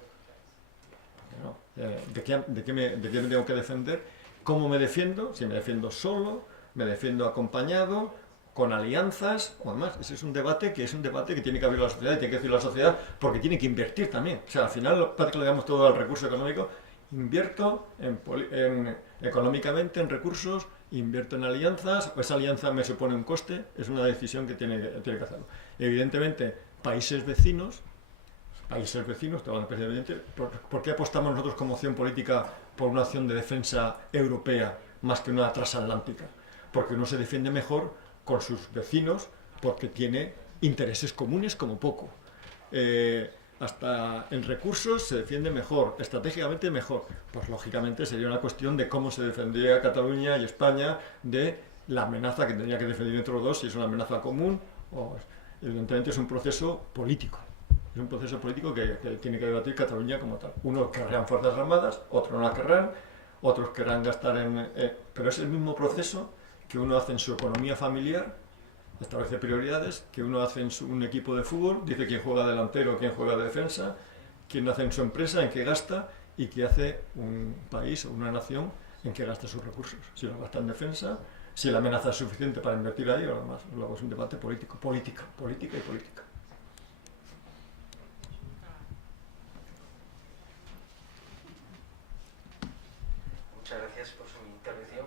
No, ¿de qué me tengo que defender? ¿Cómo me defiendo? Si me defiendo solo, me defiendo acompañado, con alianzas o demás. Ese es un debate que tiene que abrir la sociedad y tiene que decir la sociedad, porque tiene que invertir también. O sea, al final, para que le damos todo al recurso económico, invierto económicamente en recursos, invierto en alianzas, o esa alianza me supone un coste, es una decisión que tiene que hacerlo. Evidentemente, países vecinos, ¿por qué apostamos nosotros como opción política por una acción de defensa europea más que una transatlántica? Porque uno se defiende mejor con sus vecinos, porque tiene intereses comunes como poco. Hasta en recursos se defiende mejor, estratégicamente mejor. Pues lógicamente sería una cuestión de cómo se defendía Cataluña y España de la amenaza que tendría que defender entre los dos, si es una amenaza común o... Evidentemente es un proceso político. Es un proceso político que tiene que debatir Cataluña como tal. Unos querrán fuerzas armadas, otros no las querrán, otros querrán gastar en... pero es el mismo proceso que uno hace en su economía familiar, establece prioridades, que uno hace en un equipo de fútbol, dice quién juega delantero, quién juega de defensa, quién hace en su empresa, en qué gasta, y qué hace un país o una nación en qué gasta sus recursos. Si lo gasta en defensa, si la amenaza es suficiente para invertir ahí o demás. Luego es un debate política y política. Muchas gracias por su intervención.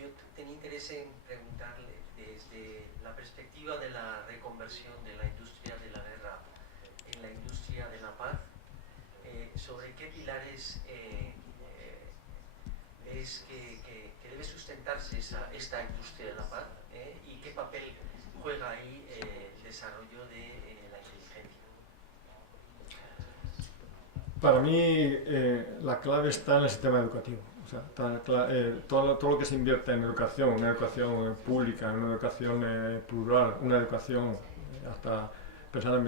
Yo tenía interés en preguntarle desde la perspectiva de la reconversión de la industria de la guerra en la industria de la paz, sobre qué pilares es que debe sustentarse esta industria de la paz y qué papel juega ahí el desarrollo de la inteligencia. Para mí la clave está en el sistema educativo. O sea, todo lo que se invierte en educación, una educación pública, una educación plural, una educación hasta pensar en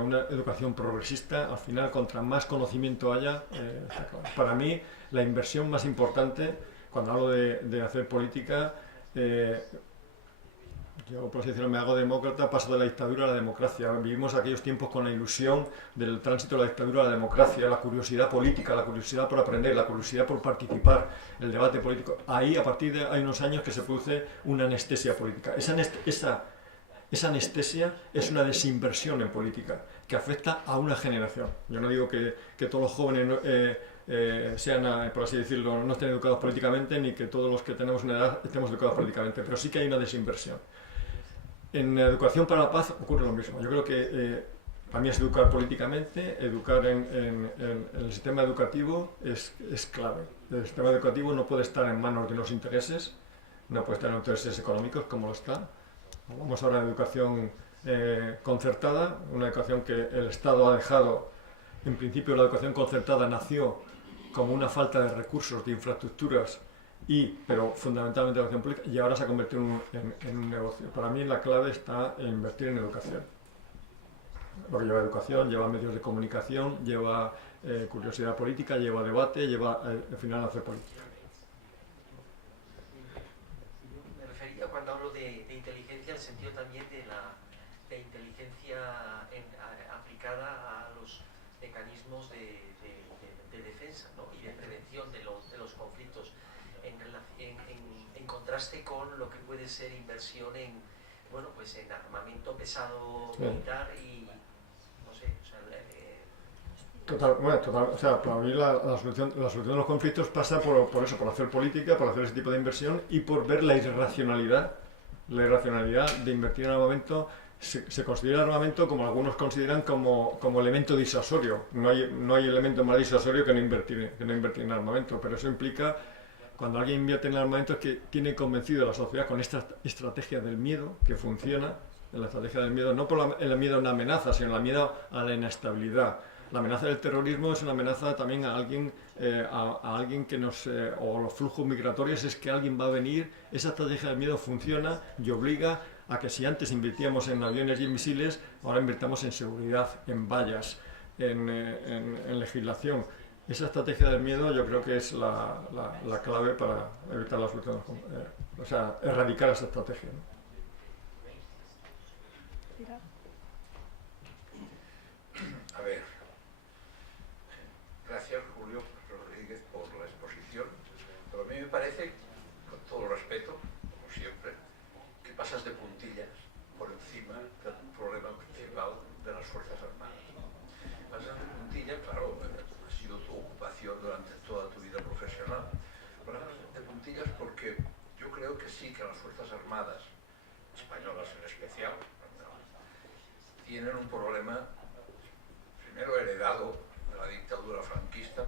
una educación progresista, al final, contra más conocimiento haya, para mí la inversión más importante, cuando hablo de hacer política, Yo, por así decirlo, me hago demócrata, paso de la dictadura a la democracia. Vivimos aquellos tiempos con la ilusión del tránsito de la dictadura a la democracia, la curiosidad política, la curiosidad por aprender, la curiosidad por participar, el debate político. Ahí, a partir de hay unos años que se produce una anestesia política. Esa anestesia es una desinversión en política que afecta a una generación. Yo no digo que todos los jóvenes sean, por así decirlo, no estén educados políticamente, ni que todos los que tenemos una edad estemos educados políticamente, pero sí que hay una desinversión. En Educación para la Paz ocurre lo mismo. Yo creo que para mí es educar políticamente, educar en el sistema educativo es clave. El sistema educativo no puede estar en manos de unos intereses, no puede estar en intereses económicos como lo está. Hablamos ahora de educación concertada, una educación que el Estado ha dejado. En principio la educación concertada nació como una falta de recursos, de infraestructuras, pero fundamentalmente la educación pública, y ahora se ha convertido en un negocio. Para mí la clave está en invertir en educación. Lo que lleva educación, lleva medios de comunicación, lleva curiosidad política, lleva debate, lleva al final hacer política. Me refería cuando hablo de inteligencia, el sentido también de inteligencia aplicada a los mecanismos de defensa, ¿no? Y de prevención de los conflictos, en contraste con lo que puede ser inversión en armamento pesado militar y no sé, o sea, Total, o sea, para mí la solución de los conflictos pasa por eso, por hacer política, por hacer ese tipo de inversión y por ver la irracionalidad de invertir en armamento. Se considera armamento, como algunos consideran, como elemento disuasorio. No hay elemento más disuasorio que no invertir en armamento, pero eso implica, cuando alguien invierte en armamento, es que tiene convencido a la sociedad con esta estrategia del miedo, que funciona, en la estrategia del miedo, no por el miedo a una amenaza, sino el miedo a la inestabilidad. La amenaza del terrorismo es una amenaza también a alguien que o los flujos migratorios, es que alguien va a venir. Esa estrategia del miedo funciona y obliga a que, si antes invertíamos en aviones y en misiles, ahora invertamos en seguridad, en vallas, en legislación. Esa estrategia del miedo yo creo que es la clave para evitar la solución, o sea, erradicar esa estrategia, ¿no? A ver, gracias Julio Rodríguez por la exposición, pero a mí me parece, con todo respeto, como siempre, que pasas de puntillas por encima del problema principal de las Fuerzas Armadas. Pasas de puntillas, claro, ha sido tu ocupación durante toda tu vida profesional, pasas de puntillas porque yo creo que sí que las Fuerzas Armadas, españolas en especial, tienen un problema primero heredado de la dictadura franquista,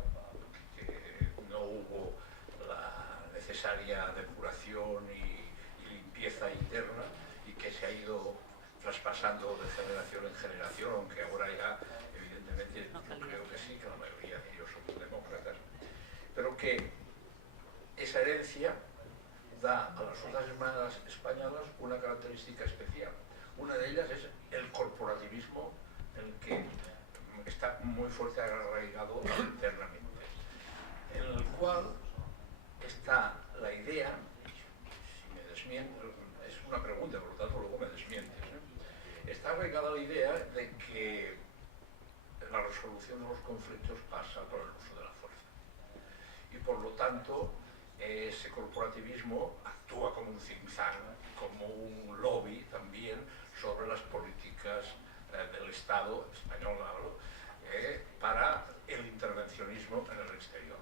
que no hubo la necesaria depuración y limpieza interna, y que se ha ido traspasando de generación en generación, aunque ahora ya evidentemente yo creo que sí, que la mayoría de ellos son demócratas, pero que esa herencia da a las Fuerzas Armadas españolas una característica especial. Una de ellas es el corporativismo, en el que está muy fuerte arraigado internamente, en el cual está la idea, si me desmiento, es una pregunta, por lo tanto luego me desmientes, ¿eh? Está arraigada la idea de que la resolución de los conflictos pasa por el uso de la fuerza, y por lo tanto ese corporativismo actúa como un think tank, como un lobby también sobre las políticas del Estado español, para el intervencionismo en el exterior.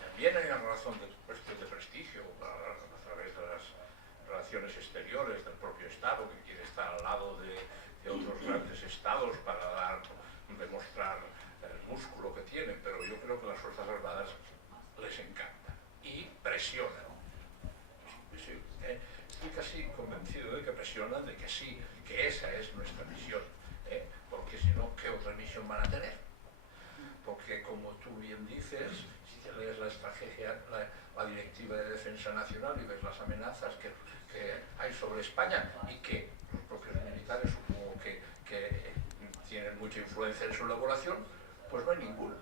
También hay una razón de cuestión de prestigio a través de las relaciones exteriores del propio Estado, que quiere estar al lado de otros grandes estados para demostrar el músculo que tienen, pero yo creo que las Fuerzas Armadas les encanta y presionan. Estoy casi convencido de que presionan, de que sí, que esa es nuestra misión, porque si no, ¿qué otra misión van a tener? Porque, como tú bien dices, si te lees la estrategia, la Directiva de Defensa Nacional, y ves las amenazas que hay sobre España, y que los propios militares supongo que tienen mucha influencia en su elaboración, pues no hay ninguna.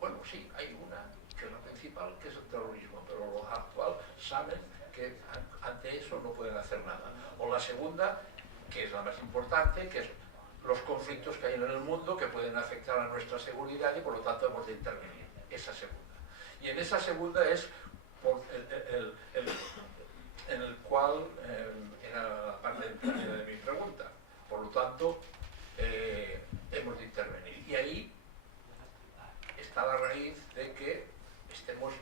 Bueno, sí, hay una, que es la principal, que es el terrorismo, pero los actuales saben que ante eso no pueden hacer nada. O la segunda, que es la más importante, que es los conflictos que hay en el mundo que pueden afectar a nuestra seguridad y por lo tanto hemos de intervenir. Esa segunda. Y en esa segunda es en el cual era la parte de mi pregunta. Por lo tanto, hemos de intervenir. Y ahí está la raíz de que estemos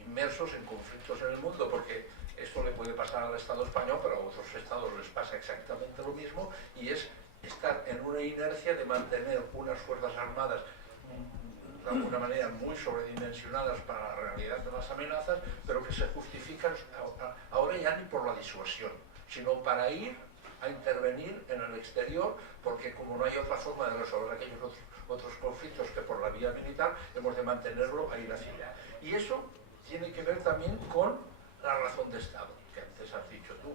inmersos en conflictos en el mundo, porque esto le puede pasar al Estado español, pero a otros estados les pasa exactamente lo mismo, y es estar en una inercia de mantener unas fuerzas armadas de alguna manera muy sobredimensionadas para la realidad de las amenazas, pero que se justifican ahora ya ni por la disuasión, sino para ir a intervenir en el exterior, porque como no hay otra forma de resolver aquellos otros conflictos que por la vía militar, hemos de mantenerlo ahí la ciudad. Y eso tiene que ver también con la razón de Estado, que antes has dicho tú,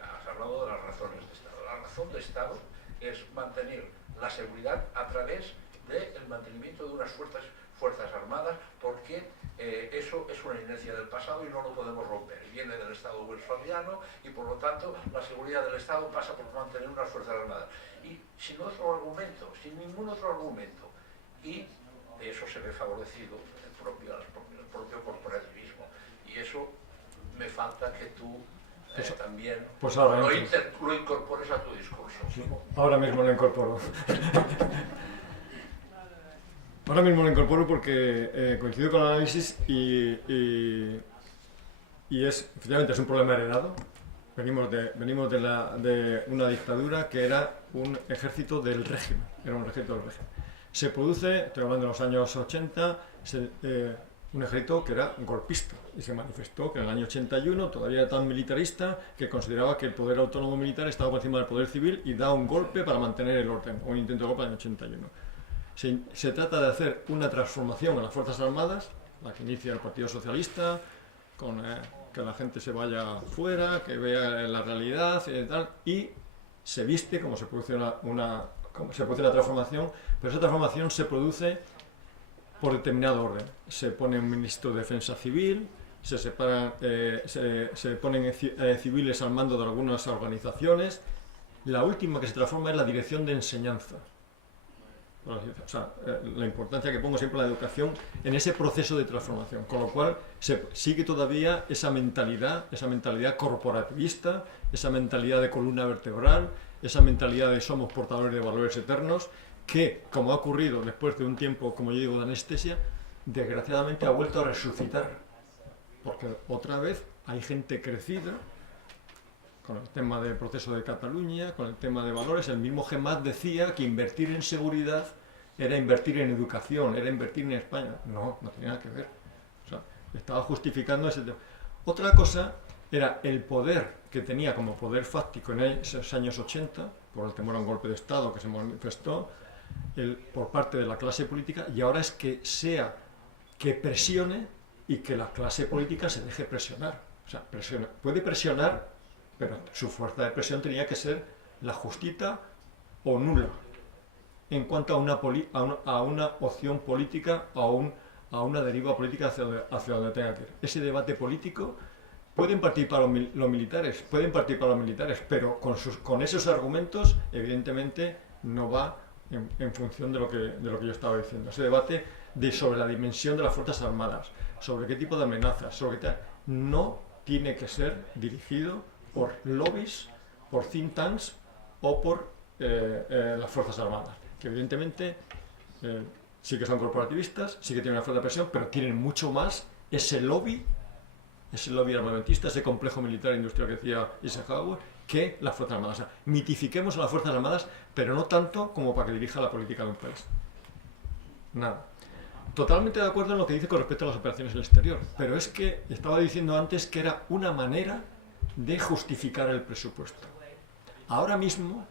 has hablado de las razones de Estado. La razón de Estado es mantener la seguridad a través del mantenimiento de unas fuerzas armadas, porque eso es una inercia del pasado y no lo podemos romper. Viene del Estado westphaliano y por lo tanto la seguridad del Estado pasa por mantener unas fuerzas armadas. Y sin otro argumento, sin ningún otro argumento. Y de eso se ve favorecido el propio corporativismo. Y eso me falta que tú también lo incorpores a tu discurso. Sí, ahora mismo lo incorporo. Ahora mismo lo incorporo porque coincido con el análisis y efectivamente es un problema heredado. Venimos de una dictadura que era un ejército del régimen. Se produce, estoy hablando de los años 80, un ejército que era golpista y se manifestó que en el año 81 todavía era tan militarista que consideraba que el poder autónomo militar estaba por encima del poder civil y da un golpe para mantener el orden, o un intento de golpe en el 81. Se trata de hacer una transformación en las Fuerzas Armadas, la que inicia el Partido Socialista, con que la gente se vaya fuera, que vea la realidad y tal, y se viste como se produce una transformación, pero esa transformación se produce por determinado orden. Se pone un ministro de Defensa Civil, se ponen civiles al mando de algunas organizaciones. La última que se transforma es la Dirección de Enseñanza. O sea, la importancia que pongo siempre en la educación en ese proceso de transformación, con lo cual sigue todavía esa mentalidad corporativista, esa mentalidad de columna vertebral, esa mentalidad de somos portadores de valores eternos, que, como ha ocurrido después de un tiempo, como yo digo, de anestesia, desgraciadamente ha vuelto a resucitar, porque otra vez hay gente crecida con el tema del proceso de Cataluña, con el tema de valores. El mismo Gemat decía que invertir en seguridad era invertir en educación, era invertir en España. No tenía nada que ver. O sea, estaba justificando ese tema. Otra cosa era el poder que tenía como poder fáctico en esos años 80, por el temor a un golpe de Estado que se manifestó por parte de la clase política, y ahora es que presione y que la clase política se deje presionar. O sea, puede presionar, pero su fuerza de presión tenía que ser la justita o nula en cuanto a una opción política, a una deriva política hacia donde tenga que ir. Ese debate político pueden participar los militares, pero con esos argumentos evidentemente no va en función de lo que yo estaba diciendo. Ese debate sobre la dimensión de las Fuerzas Armadas, sobre qué tipo de amenazas, no tiene que ser dirigido por lobbies, por think tanks o por las Fuerzas Armadas, que evidentemente sí que son corporativistas, sí que tienen una fuerte presión, pero tienen mucho más ese lobby armamentista, ese complejo militar industrial que decía Eisenhower, que las Fuerzas Armadas. O sea, mitifiquemos a las Fuerzas Armadas, pero no tanto como para que dirija la política de un país. Nada. Totalmente de acuerdo en lo que dice con respecto a las operaciones en el exterior, pero es que estaba diciendo antes que era una manera de justificar el presupuesto. Ahora mismo,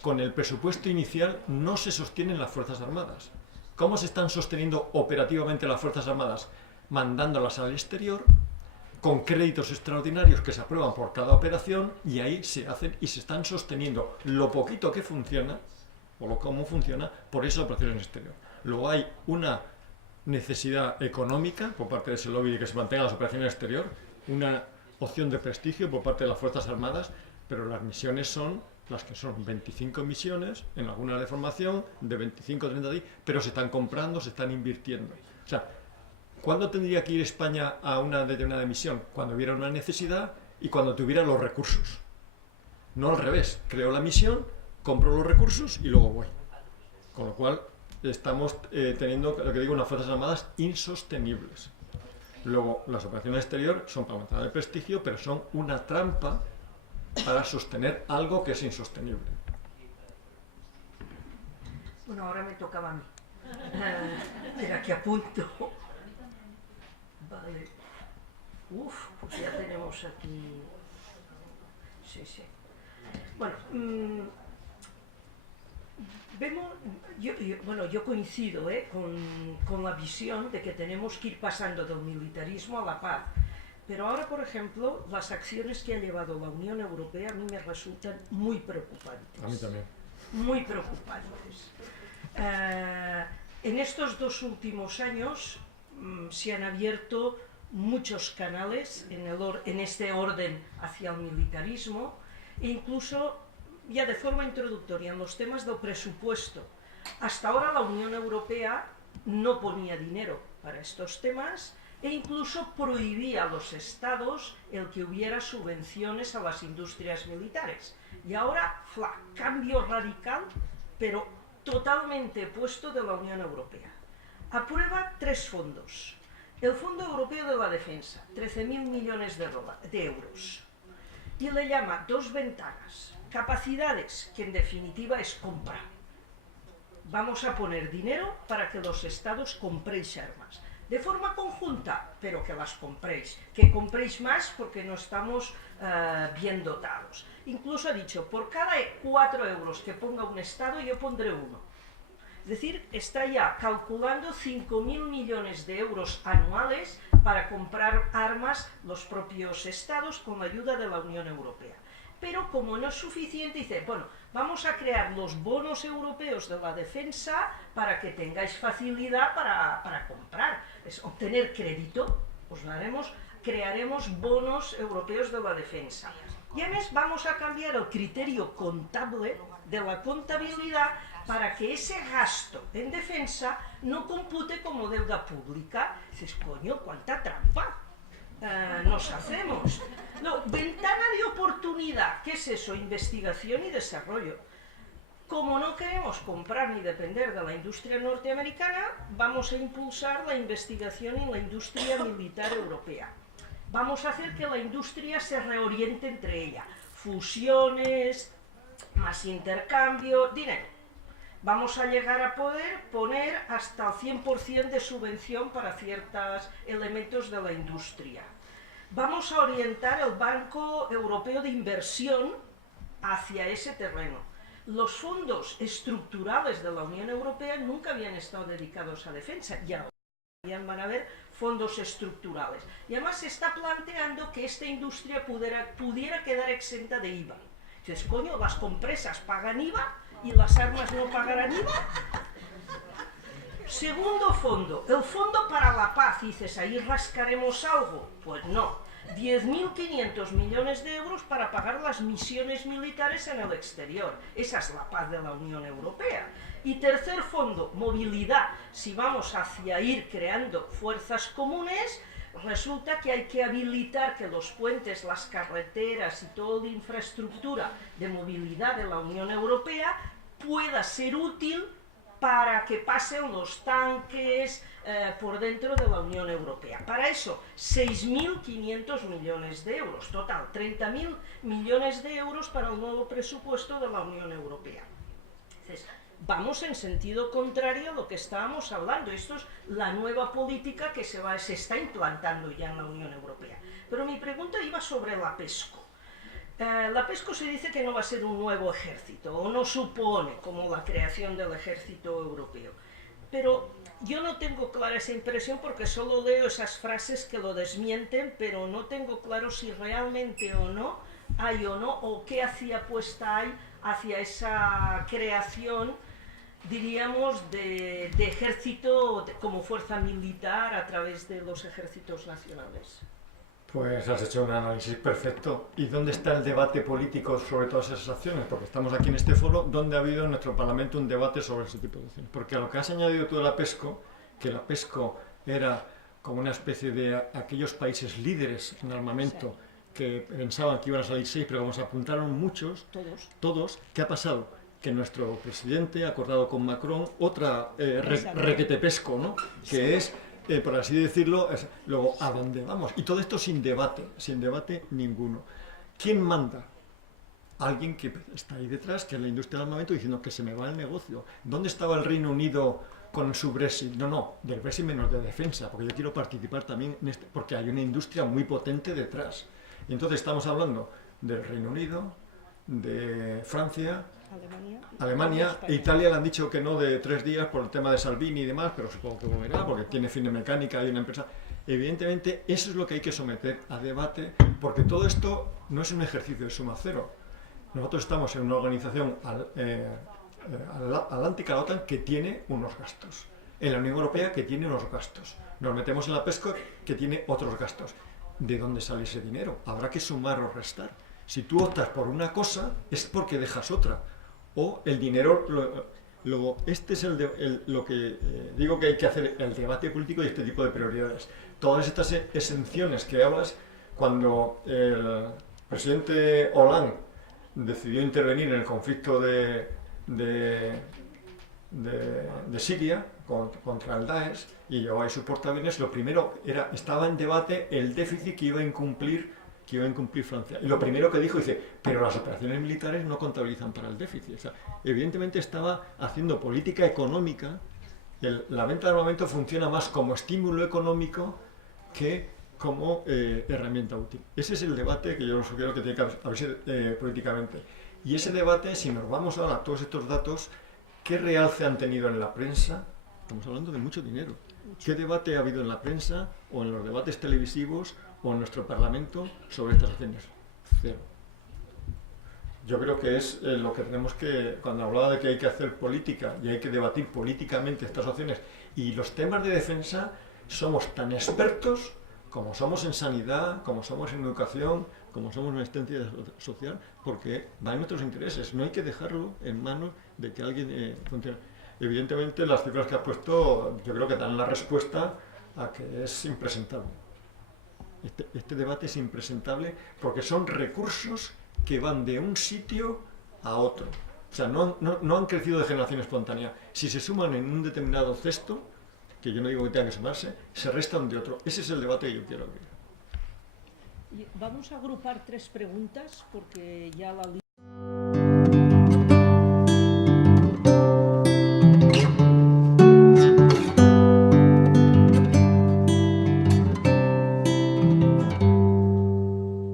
con el presupuesto inicial, no se sostienen las Fuerzas Armadas. ¿Cómo se están sosteniendo operativamente las Fuerzas Armadas? Mandándolas al exterior, con créditos extraordinarios que se aprueban por cada operación, y ahí se hacen y se están sosteniendo lo poquito que funciona, o cómo funciona, por esas operaciones en el exterior. Luego hay una necesidad económica por parte de ese lobby de que se mantengan las operaciones en el exterior, una opción de prestigio por parte de las Fuerzas Armadas, pero las misiones son las que son 25 misiones, en alguna de formación, de 25 a 30 días, pero se están comprando, se están invirtiendo. O sea, ¿cuándo tendría que ir España a una determinada misión? Cuando hubiera una necesidad y cuando tuviera los recursos. No al revés, creo la misión, compro los recursos y luego voy. Con lo cual estamos teniendo, lo que digo, unas Fuerzas Armadas insostenibles. Luego, las operaciones exterior son para aumentar el prestigio, pero son una trampa para sostener algo que es insostenible. Bueno, ahora me tocaba a mí. Espera, que apunto. Vale. Uf, pues ya tenemos aquí... Sí, sí. Bueno, vemos, yo coincido con la visión de que tenemos que ir pasando del militarismo a la paz. Pero ahora, por ejemplo, las acciones que ha llevado la Unión Europea a mí me resultan muy preocupantes. A mí también. Muy preocupantes. En estos 2 últimos años se han abierto muchos canales en este orden hacia el militarismo, e incluso ya de forma introductoria en los temas del presupuesto. Hasta ahora la Unión Europea no ponía dinero para estos temas e incluso prohibía a los estados el que hubiera subvenciones a las industrias militares. Y ahora, cambio radical, pero totalmente opuesto de la Unión Europea. Aprueba 3 fondos. El Fondo Europeo de la Defensa, 13.000 millones de euros. Y le llama 2 ventanas. Capacidades, que en definitiva es comprar. Vamos a poner dinero para que los estados compréis armas. De forma conjunta, pero que las compréis. Que compréis más porque no estamos bien dotados. Incluso ha dicho, por cada 4 euros que ponga un estado, yo pondré 1. Es decir, está ya calculando 5.000 millones de euros anuales para comprar armas los propios estados con la ayuda de la Unión Europea. Pero como no es suficiente, dice, bueno, vamos a crear los bonos europeos de la defensa para que tengáis facilidad para comprar. Es obtener crédito, crearemos bonos europeos de la defensa. Y además vamos a cambiar el criterio contable de la contabilidad para que ese gasto en defensa no compute como deuda pública. Dices, coño, cuánta trampa nos hacemos. No, ventana de oportunidad, ¿qué es eso? Investigación y desarrollo. Como no queremos comprar ni depender de la industria norteamericana, vamos a impulsar la investigación en la industria militar europea. Vamos a hacer que la industria se reoriente entre ella. Fusiones, más intercambio, dinero. Vamos a llegar a poder poner hasta el 100% de subvención para ciertos elementos de la industria. Vamos a orientar el Banco Europeo de Inversión hacia ese terreno. Los fondos estructurales de la Unión Europea nunca habían estado dedicados a defensa, ya van a haber fondos estructurales. Y además se está planteando que esta industria pudiera quedar exenta de IVA. Dices, coño, las compresas pagan IVA y las armas no pagarán IVA. Segundo fondo, el Fondo para la Paz. Dices, ¿ahí rascaremos algo? Pues no. 10.500 millones de euros para pagar las misiones militares en el exterior. Esa es la paz de la Unión Europea. Y tercer fondo, movilidad. Si vamos hacia ir creando fuerzas comunes, resulta que hay que habilitar que los puentes, las carreteras y toda la infraestructura de movilidad de la Unión Europea pueda ser útil para que pasen los tanques por dentro de la Unión Europea. Para eso, 6.500 millones de euros. Total, 30.000 millones de euros para el nuevo presupuesto de la Unión Europea. Entonces, vamos en sentido contrario a lo que estábamos hablando. Esto es la nueva política que se está implantando ya en la Unión Europea. Pero mi pregunta iba sobre la PESCO. La PESCO se dice que no va a ser un nuevo ejército, o no supone como la creación del ejército europeo. Pero yo no tengo clara esa impresión porque solo leo esas frases que lo desmienten, pero no tengo claro si realmente o no hay o no, o qué apuesta hay hacia esa creación, diríamos, de ejército como fuerza militar a través de los ejércitos nacionales. Pues has hecho un análisis perfecto. ¿Y dónde está el debate político sobre todas esas acciones? Porque estamos aquí en este foro donde ha habido en nuestro Parlamento un debate sobre ese tipo de acciones. Porque a lo que has añadido tú de la PESCO, que la PESCO era como una especie de aquellos países líderes en armamento que pensaban que iban a salir 6, pero como se apuntaron muchos, todos, ¿qué ha pasado? Que nuestro presidente ha acordado con Macron otra requete PESCO, ¿no? Que es, por así decirlo, luego, ¿a dónde vamos? Y todo esto sin debate ninguno. ¿Quién manda? Alguien que está ahí detrás, que es la industria del armamento, diciendo que se me va el negocio. ¿Dónde estaba el Reino Unido con su Brexit? No, del Brexit menos de defensa, porque yo quiero participar también en porque hay una industria muy potente detrás. Y entonces estamos hablando del Reino Unido, de Francia, Alemania, e Italia le han dicho que no de 3 días por el tema de Salvini y demás, pero supongo que volverá porque tiene fin de mecánica y una empresa. Evidentemente, eso es lo que hay que someter a debate, porque todo esto no es un ejercicio de suma cero. Nosotros estamos en una organización atlántica, la OTAN, que tiene unos gastos. En la Unión Europea, que tiene unos gastos. Nos metemos en la PESCO, que tiene otros gastos. ¿De dónde sale ese dinero? Habrá que sumar o restar. Si tú optas por una cosa, es porque dejas otra. O el dinero... Luego, este es lo que digo que hay que hacer, el debate político y este tipo de prioridades. Todas estas exenciones que hablas, cuando el presidente Hollande decidió intervenir en el conflicto de Siria contra el Daesh y llevó ahí sus portaaviones, lo primero estaba en debate el déficit que iba a incumplir Francia. Y lo primero que dijo, dice, pero las operaciones militares no contabilizan para el déficit. O sea, evidentemente estaba haciendo política económica. La venta de armamento funciona más como estímulo económico que como herramienta útil. Ese es el debate que yo sugiero que tiene que haberse políticamente. Y ese debate, si nos vamos ahora a todos estos datos, ¿qué realce han tenido en la prensa? Estamos hablando de mucho dinero. ¿Qué debate ha habido en la prensa o en los debates televisivos o en nuestro Parlamento sobre estas acciones? Cero. Yo creo que es lo que tenemos que, cuando hablaba de que hay que hacer política y hay que debatir políticamente estas acciones, y los temas de defensa somos tan expertos como somos en sanidad, como somos en educación, como somos en asistencia social, porque va en nuestros intereses. No hay que dejarlo en manos de que alguien funcione. Evidentemente, las cifras que has puesto, yo creo que dan la respuesta a que es impresentable. Este debate es impresentable porque son recursos que van de un sitio a otro. O sea, no han crecido de generación espontánea. Si se suman en un determinado cesto, que yo no digo que tengan que sumarse, se restan de otro. Ese es el debate que yo quiero abrir. Vamos a agrupar 3 preguntas porque ya la